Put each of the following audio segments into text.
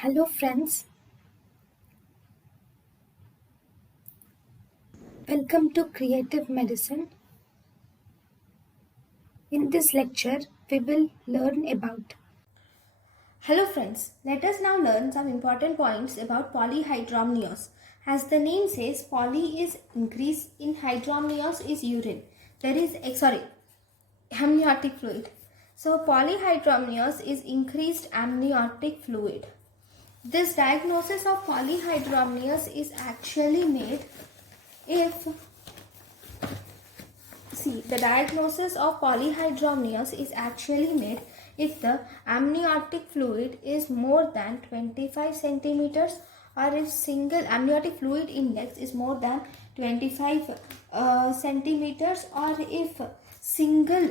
Hello friends, welcome to Creative Medicine. In this lecture, we will learn about. Hello friends, let us now learn some important points about polyhydramnios. As the name says, poly is increase in hydramnios is urine. Amniotic fluid. So polyhydramnios is increased amniotic fluid. This diagnosis of polyhydramnios is actually made if the diagnosis of polyhydramnios is actually made if the amniotic fluid is more than 25 centimeters or if single amniotic fluid index is more than 25 centimeters or if single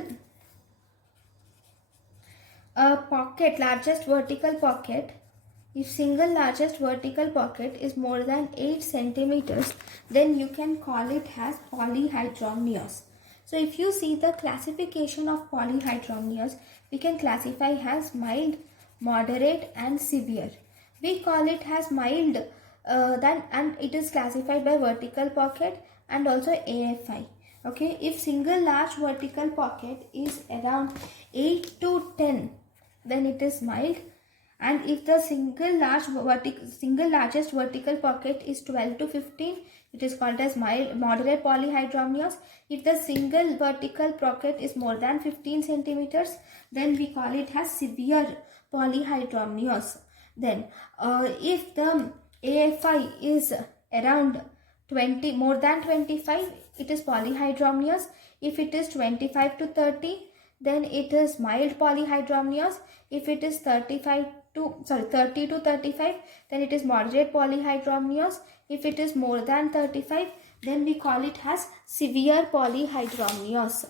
pocket largest vertical pocket if single largest vertical pocket is more than 8 centimeters, then you can call it as polyhydramnios. So if you see the classification of polyhydramnios, we can classify as mild, moderate and severe. We call it as mild and it is classified by vertical pocket and also AFI. Okay, if single large vertical pocket is around 8 to 10, then it is mild, and if the single largest vertical pocket is 12 to 15, it is called as moderate polyhydramnios. If the single vertical pocket is more than 15 centimeters, then we call it as severe polyhydramnios. Then if the AFI is around 20 more than 25, it is polyhydramnios. If it is 25 to 30, then it is mild polyhydramnios. If it is 30 to 35, then it is moderate polyhydramnios. If it is more than 35, then we call it as severe polyhydramnios.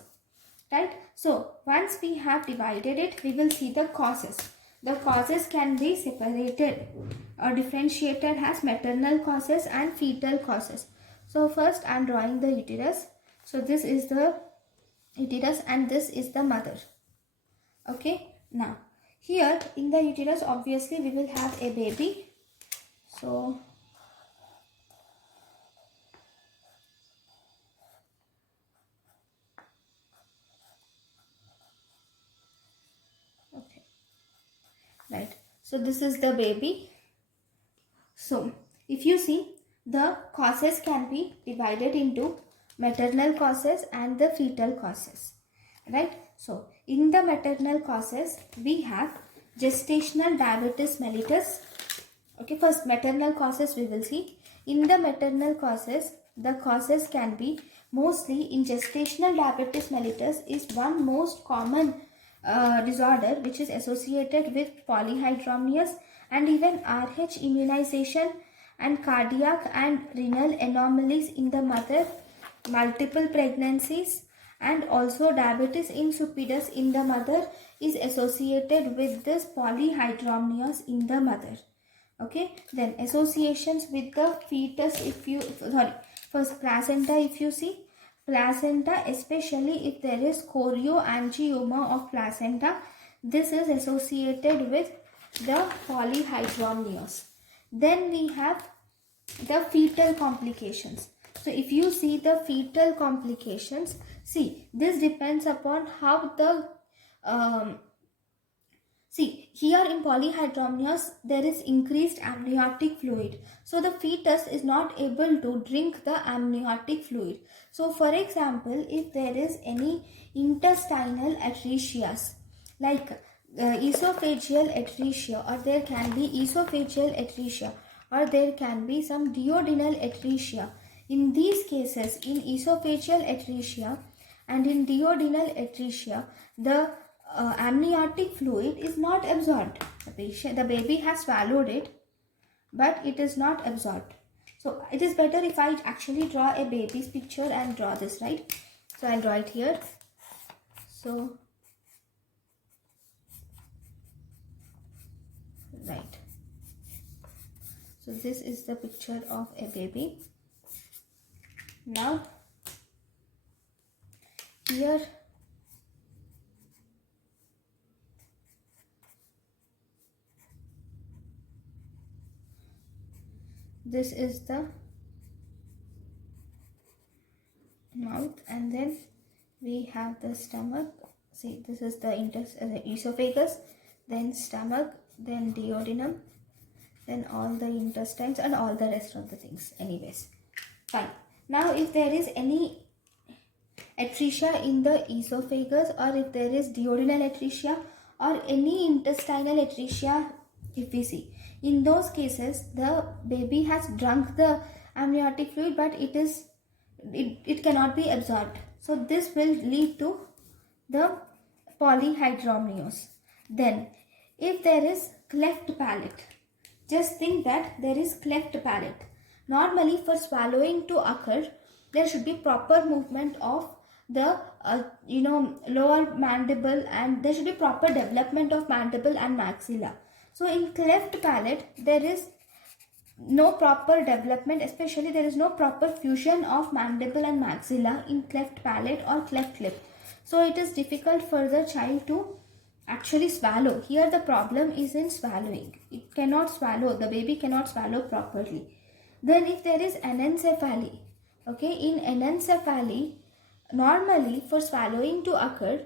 Right? So once we have divided it, we will see the causes. The causes can be separated or differentiated as maternal causes and fetal causes. So first I am drawing the uterus. So this is the uterus and this is the mother. Okay, now here in the uterus obviously we will have a baby. So okay, right, so this is the baby. So if you see, the causes can be divided into maternal causes and the fetal causes, right? So in the maternal causes we have gestational diabetes mellitus. Okay, first maternal causes we will see. In the maternal causes, the causes can be mostly in gestational diabetes mellitus is one most common disorder which is associated with polyhydramnios, and even RH immunization and cardiac and renal anomalies in the mother, multiple pregnancies and also diabetes insipidus in the mother is associated with this polyhydramnios in the mother. Okay, then associations with the fetus, first placenta. If you see placenta, especially if there is chorioangioma of placenta, this is associated with the polyhydramnios. Then we have the fetal complications. So if you see the fetal complications, see, this depends upon how the here in polyhydramnios there is increased amniotic fluid. So the fetus is not able to drink the amniotic fluid. So for example, if there is any intestinal atresia like esophageal atresia, or there can be esophageal atresia, or there can be some duodenal atresia. In these cases, in esophageal atresia and in duodenal atresia, the amniotic fluid is not absorbed. The baby has swallowed it, but it is not absorbed. So it is better if I actually draw a baby's picture and draw this, right? So I'll draw it here. So right. So this is the picture of a baby. Now here this is the mouth, and then we have the stomach. See, this is the esophagus, then stomach, then duodenum, then all the intestines and all the rest of the things. Anyways, fine. Now if there is any atresia in the esophagus, or if there is duodenal atresia or any intestinal atresia, if we see, in those cases the baby has drunk the amniotic fluid, but it cannot be absorbed. So this will lead to the polyhydramnios. Then if there is cleft palate, just think that there is cleft palate. Normally for swallowing to occur, there should be proper movement of the lower mandible, and there should be proper development of mandible and maxilla. So in cleft palate there is no proper development, especially there is no proper fusion of mandible and maxilla in cleft palate or cleft lip. So it is difficult for the child to actually swallow. Here the problem is in swallowing. It cannot swallow, the baby cannot swallow properly. Then if there is anencephaly, okay, in anencephaly, normally for swallowing to occur,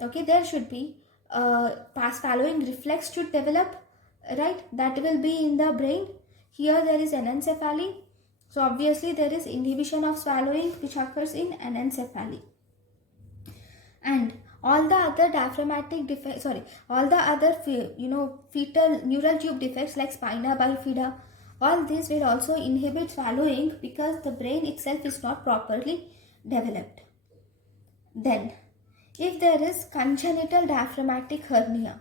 okay, there should be swallowing reflex should develop, right? That will be in the brain. Here there is anencephaly, so obviously there is inhibition of swallowing which occurs in anencephaly. And all the other diaphragmatic defects, all the other fetal neural tube defects like spina bifida, all these will also inhibit swallowing because the brain itself is not properly developed. Then if there is congenital diaphragmatic hernia,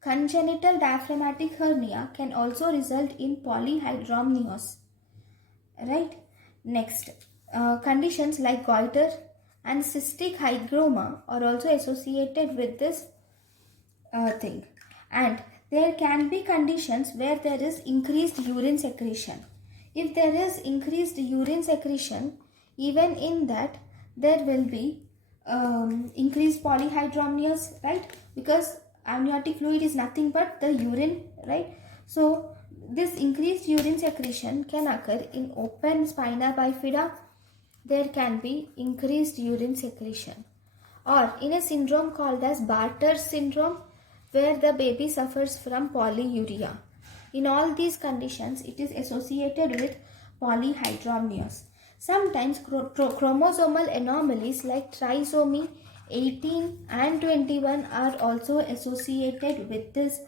congenital diaphragmatic hernia can also result in polyhydramnios, right? Next, conditions like goiter and cystic hygroma are also associated with this thing. And there can be conditions where there is increased urine secretion. If there is increased urine secretion, even in that there will be increased polyhydramnios, right? Because amniotic fluid is nothing but the urine, right? So this increased urine secretion can occur in open spina bifida. There can be increased urine secretion, or in a syndrome called as Bartter syndrome, where the baby suffers from polyuria. In all these conditions, it is associated with polyhydramnios. Sometimes chromosomal anomalies like trisomy 18 and 21 are also associated with this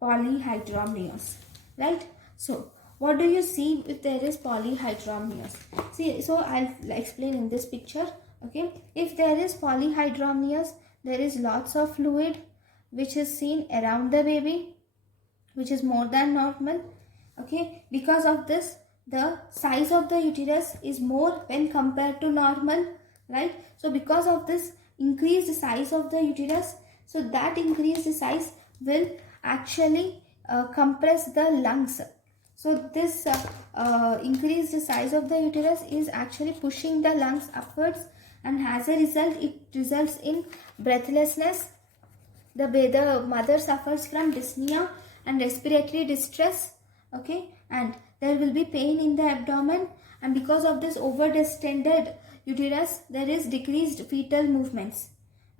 polyhydramnios, right? So what do you see if there is polyhydramnios? See, so I'll explain in this picture. Okay, if there is polyhydramnios, there is lots of fluid which is seen around the baby, which is more than normal. Okay, because of this, the size of the uterus is more when compared to normal, right? So because of this increased size of the uterus, so that increased size will actually compress the lungs. So this increased size of the uterus is actually pushing the lungs upwards, and as a result it results in breathlessness. The mother suffers from dyspnea and respiratory distress, okay, and there will be pain in the abdomen, and because of this over-distended uterus there is decreased fetal movements.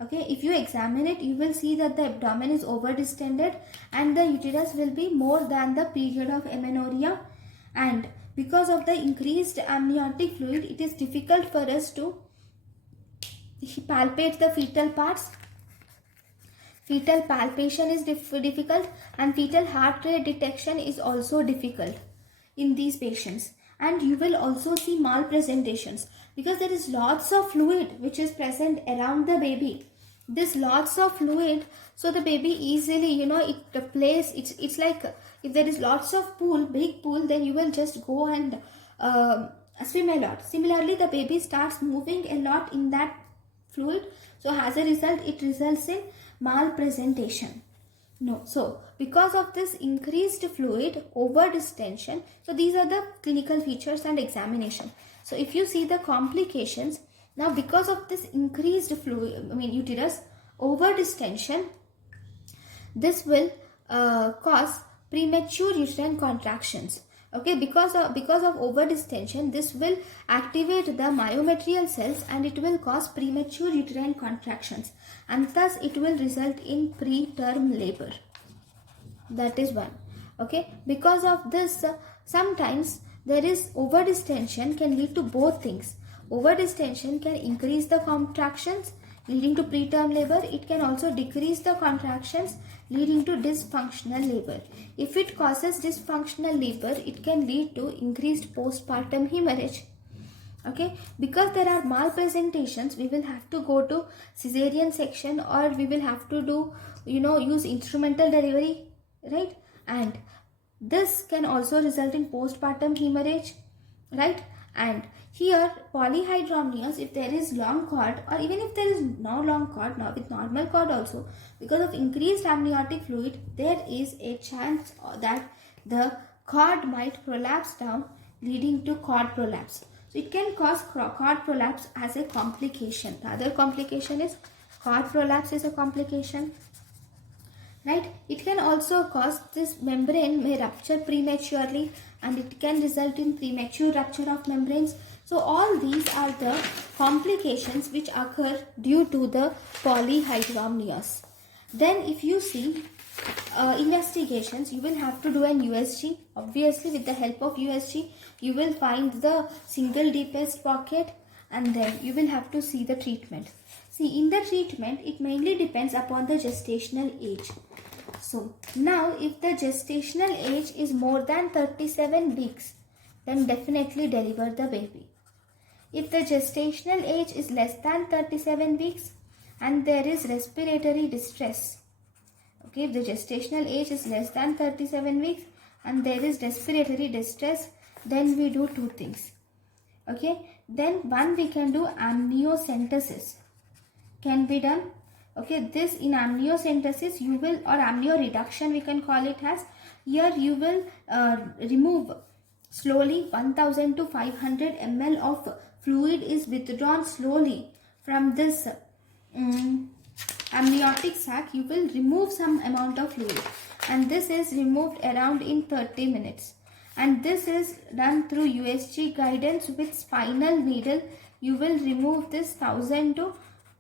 Okay, if you examine it, you will see that the abdomen is over-distended and the uterus will be more than the period of amenorrhea, and because of the increased amniotic fluid, it is difficult for us to palpate the fetal parts. Fetal palpation is difficult, and fetal heart rate detection is also difficult in these patients. And you will also see malpresentations because there is lots of fluid which is present around the baby. This lots of fluid, so the baby easily, it plays, it's like if there is lots of big pool, then you will just go and swim a lot. Similarly, the baby starts moving a lot in that fluid, so as a result it results in malpresentation. So because of this increased fluid, over distension, so these are the clinical features and examination. So if you see the complications, now because of this increased fluid, uterus over distension, this will cause premature uterine contractions. Okay, because of over distension, this will activate the myometrial cells and it will cause premature uterine contractions, and thus it will result in preterm labor. That is one. Okay, because of this, sometimes there is over distension can lead to both things. Over distension can increase the contractions leading to preterm labor. It can also decrease the contractions leading to dysfunctional labor. If it causes dysfunctional labor, it can lead to increased postpartum hemorrhage. Okay, because there are malpresentations, we will have to go to cesarean section, or we will have to do, use instrumental delivery, right? And this can also result in postpartum hemorrhage, right? And here, polyhydramnios, if there is long cord, or even if there is no long cord, now with normal cord also, because of increased amniotic fluid, there is a chance that the cord might prolapse down, leading to cord prolapse. So it can cause cord prolapse as a complication. The other complication is cord prolapse is a complication, right? It can also cause this membrane may rupture prematurely, and it can result in premature rupture of membranes. So all these are the complications which occur due to the polyhydramnios. Then if you see investigations, you will have to do an USG. Obviously, with the help of USG, you will find the single deepest pocket, and then you will have to see the treatment. See, in the treatment, it mainly depends upon the gestational age. So now, if the gestational age is more than 37 weeks, then definitely deliver the baby. If the gestational age is less than 37 weeks and there is respiratory distress, okay, if the gestational age is less than 37 weeks and there is respiratory distress, then we do two things. Okay, then one, we can do amniocentesis, can be done. Okay, this in amniocentesis you will, or amnioreduction we can call it as, here you will remove slowly 1000 to 500 ml of fluid is withdrawn slowly from this amniotic sac. You will remove some amount of fluid, and this is removed around in 30 minutes, and this is done through USG guidance with spinal needle. You will remove this 1000 to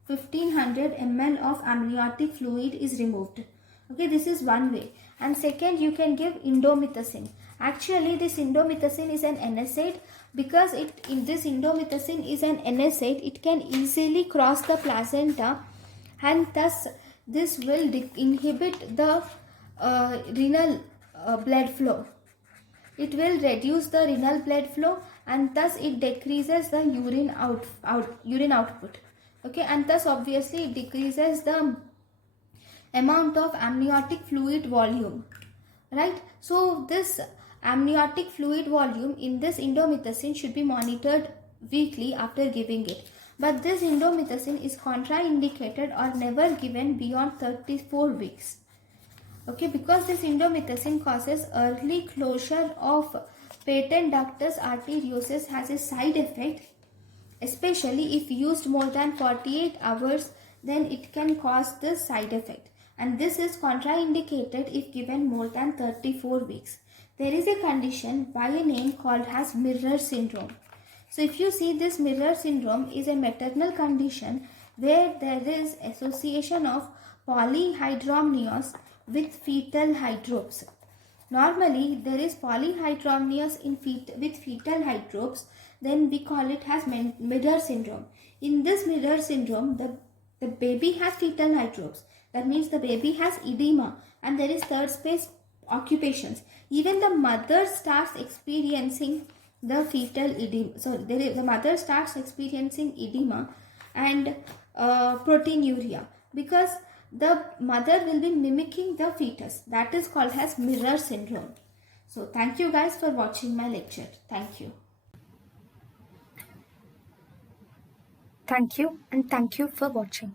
1500 ml of amniotic fluid is removed. Okay, this is one way. And second, you can give indomethacin. Actually, this indomethacin is an NSAID, because this indomethacin is an NSAID, it can easily cross the placenta, and thus this will inhibit the renal blood flow. It will reduce the renal blood flow, and thus it decreases the urine output. Okay, and thus obviously it decreases the amount of amniotic fluid volume, right? So this amniotic fluid volume in this indomethacin should be monitored weekly after giving it. But this indomethacin is contraindicated or never given beyond 34 weeks. Okay, because this indomethacin causes early closure of patent ductus arteriosus, has a side effect, especially if used more than 48 hours, then it can cause this side effect, and this is contraindicated if given more than 34 weeks. There is a condition by a name called as mirror syndrome. So if you see, this mirror syndrome is a maternal condition where there is association of polyhydramnios with fetal hydropes. Normally, there is polyhydramnios with fetal hydropes, then we call it as mirror syndrome. In this mirror syndrome, the baby has fetal hydropes. That means the baby has edema, and there is third space occupations. Even the mother starts experiencing the fetal edema. So the mother starts experiencing edema and proteinuria, because the mother will be mimicking the fetus. That is called as mirror syndrome. So thank you guys for watching my lecture. Thank you. Thank you, and thank you for watching.